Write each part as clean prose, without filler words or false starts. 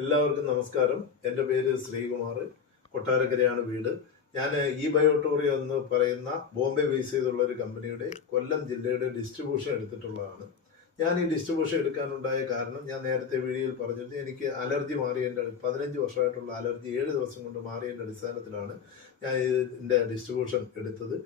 എല്ലാവർക്കും നമസ്കാരം. എൻ്റെ പേര് ശ്രീകുമാർ. കൊട്ടാരക്കരയാണ് വീട്. ഞാൻ ഈ ബയോട്ടോറിയ എന്ന് പറയുന്ന ബോംബെ ബേസ് ചെയ്തുള്ള ഒരു കമ്പനിയുടെ കൊല്ലം ജില്ലയുടെ ഡിസ്ട്രിബ്യൂഷൻ എടുത്തിട്ടുള്ളതാണ്. ഞാൻ ഈ ഡിസ്ട്രിബ്യൂഷൻ എടുക്കാനുണ്ടായ കാരണം ഞാൻ നേരത്തെ വീഡിയോയിൽ പറഞ്ഞിട്ട് എനിക്ക് അലർജി മാറിയതിൻ്റെ 15 വർഷമായിട്ടുള്ള അലർജി 7 ദിവസം കൊണ്ട് മാറിയതിൻ്റെ അടിസ്ഥാനത്തിലാണ് ഞാൻ ഇതിൻ്റെ ഡിസ്ട്രിബ്യൂഷൻ എടുത്തത്.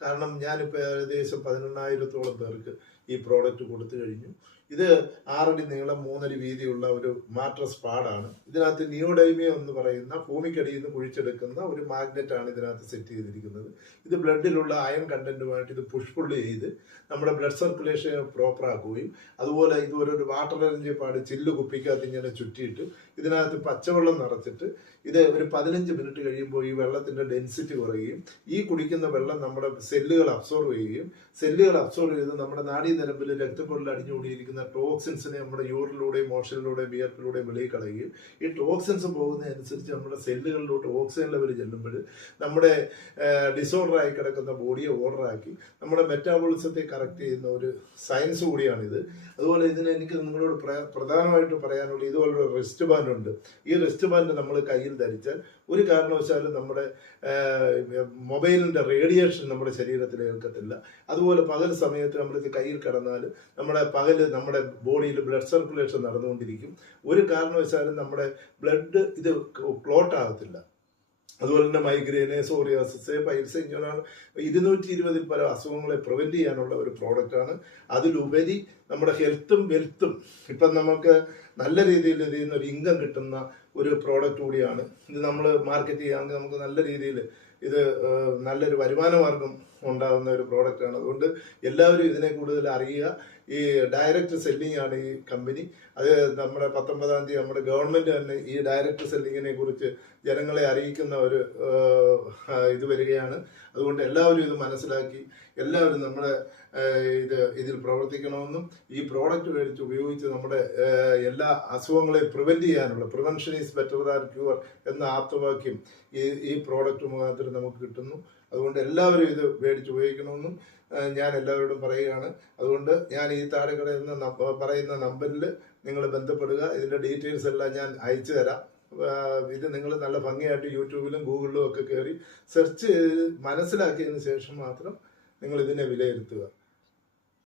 കാരണം ഞാനിപ്പോൾ ഏകദേശം 18,000-ഓളം പേർക്ക് ഈ പ്രോഡക്റ്റ് കൊടുത്തു കഴിഞ്ഞു. ഇത് 6 അടി നീളം 3 അടി വീതിയുള്ള ഒരു മാട്രസ് പാഡാണ്. ഇതിനകത്ത് നിയോഡൈമിയ എന്ന് പറയുന്ന ഭൂമിക്കടിയിൽ നിന്ന് കുഴിച്ചെടുക്കുന്ന ഒരു മാഗ്നറ്റ് ആണ് ഇതിനകത്ത് സെറ്റ് ചെയ്തിരിക്കുന്നത്. ഇത് ബ്ലഡിലുള്ള അയൺ കണ്ടന്റുമായിട്ട് ഇത് പുൾ ചെയ്ത് നമ്മുടെ ബ്ലഡ് സർക്കുലേഷൻ പ്രോപ്പർ ആക്കുകയും അതുപോലെ ഇതുപോലെ ഒരു വാട്ടർ എനർജി പാഡ് ചില്ല് കുപ്പിക്കകത്ത് ഇങ്ങനെ ചുറ്റിയിട്ട് ഇതിനകത്ത് പച്ചവെള്ളം നിറച്ചിട്ട് ഇത് ഒരു 15 മിനിറ്റ് കഴിയുമ്പോൾ ഈ വെള്ളത്തിന്റെ ഡെൻസിറ്റി കുറയുകയും ഈ കുടിക്കുന്ന വെള്ളം നമ്മുടെ സെല്ലുകൾ അബ്സോർവ് ചെയ്യുകയും സെല്ലുകൾ അബ്സോർവ് ചെയ്ത് നമ്മുടെ നാഡീനരമ്പിൽ രക്തപ്പൊടിൽ അടിഞ്ഞുകൂടിയിരിക്കുന്ന ടോക്സിൻസിനെ നമ്മുടെ യൂറിലൂടെയും മോഷനിലൂടെയും വിയർപ്പിലൂടെയും വെളിയിൽ കളയുകയും ഈ ടോക്സിൻസ് പോകുന്നതനുസരിച്ച് നമ്മുടെ സെല്ലുകളിലോട്ട് ഓക്സിജൻ ലെവൽ ചെല്ലുമ്പോൾ നമ്മുടെ ഡിസോർഡർ ആയി കിടക്കുന്ന ബോഡിയെ ഓർഡറാക്കി നമ്മുടെ മെറ്റാബോളിസത്തെ കറക്റ്റ് ചെയ്യുന്ന ഒരു സയൻസ് കൂടിയാണിത്. അതുപോലെ ഇതിന് എനിക്ക് നിങ്ങളോട് പ്രധാനമായിട്ട് പറയാനുള്ള ഇതുപോലൊരു റിസ്റ്റ് ബാൻഡ് ഉണ്ട്. ഈ റിസ്റ്റ് ബാൻഡ് നമ്മൾ കയ്യിൽ ധരിച്ചാൽ ഒരു കാരണവശാലും നമ്മുടെ മൊബൈലിന്റെ റേഡിയേഷൻ നമ്മുടെ ശരീരത്തിൽ ഏൽക്കത്തില്ല. അതുപോലെ പകൽ സമയത്ത് നമ്മളിത് കയ്യിൽ കിടന്നാൽ നമ്മുടെ ബോഡിയിൽ ബ്ലഡ് സർക്കുലേഷൻ നടന്നുകൊണ്ടിരിക്കും. ഒരു കാരണവശാലും നമ്മുടെ ബ്ലഡ് ഇത് ക്ലോട്ട് ആകത്തില്ല. അതുപോലെ തന്നെ മൈഗ്രെയിന്, സോറിയാസിസ്, പൈൽസ്, ഇങ്ങനെ 220 പല അസുഖങ്ങളെ പ്രിവെന്റ് ചെയ്യാനുള്ള ഒരു പ്രോഡക്റ്റാണ്. അതിലുപരി നമ്മുടെ ഹെൽത്തും വെൽത്തും ഇപ്പം നമുക്ക് നല്ല രീതിയിൽ ഇതിൽ നിന്ന് ഒരു ഇൻകം കിട്ടുന്ന ഒരു പ്രോഡക്റ്റ് കൂടിയാണ്. ഇത് നമ്മൾ മാർക്കറ്റ് ചെയ്യുകയാണെങ്കിൽ നമുക്ക് നല്ല രീതിയിൽ ഇത് നല്ലൊരു വരുമാന മാർഗം ഉണ്ടാകുന്ന ഒരു പ്രോഡക്റ്റാണ്. അതുകൊണ്ട് എല്ലാവരും ഇതിനെ കൂടുതൽ അറിയുക. ഈ ഡയറക്റ്റ് സെല്ലിംഗ് ആണ് ഈ കമ്പനി. അത് നമ്മുടെ 19-ാം തീയതി നമ്മുടെ ഗവൺമെന്റ് തന്നെ ഈ ഡയറക്റ്റ് സെല്ലിങ്ങിനെ കുറിച്ച് ജനങ്ങളെ അറിയിക്കുന്ന ഒരു ഇത് വരികയാണ്. അതുകൊണ്ട് എല്ലാവരും ഇത് മനസ്സിലാക്കി എല്ലാവരും നമ്മുടെ ഇതിൽ പ്രവർത്തിക്കണമെന്നും ഈ പ്രോഡക്റ്റ് മേടിച്ച് ഉപയോഗിച്ച് നമ്മുടെ എല്ലാ അസുഖങ്ങളെയും പ്രിവെന്റ് ചെയ്യാനുള്ള prevention is better than cure എന്ന ആപ്തവാക്യം ഈ പ്രോഡക്റ്റ് മുഖാന്തരം നമുക്ക് കിട്ടുന്നു. അതുകൊണ്ട് എല്ലാവരും ഇത് മേടിച്ച് ഉപയോഗിക്കണമെന്നും ഞാൻ എല്ലാവരോടും പറയുകയാണ്. അതുകൊണ്ട് ഞാൻ ഈ താഴെ പറയുന്ന നമ്പറിൽ നിങ്ങൾ ബന്ധപ്പെടുക. ഇതിൻ്റെ ഡീറ്റെയിൽസ് എല്ലാം ഞാൻ അയച്ചു തരാം. ഇത് നിങ്ങൾ നല്ല ഭംഗിയായിട്ട് യൂട്യൂബിലും ഗൂഗിളിലും ഒക്കെ കയറി സെർച്ച് ചെയ്ത് മനസ്സിലാക്കിയതിന് ശേഷം മാത്രം നിങ്ങൾ ഇതിനെ വിലയിരുത്തുക.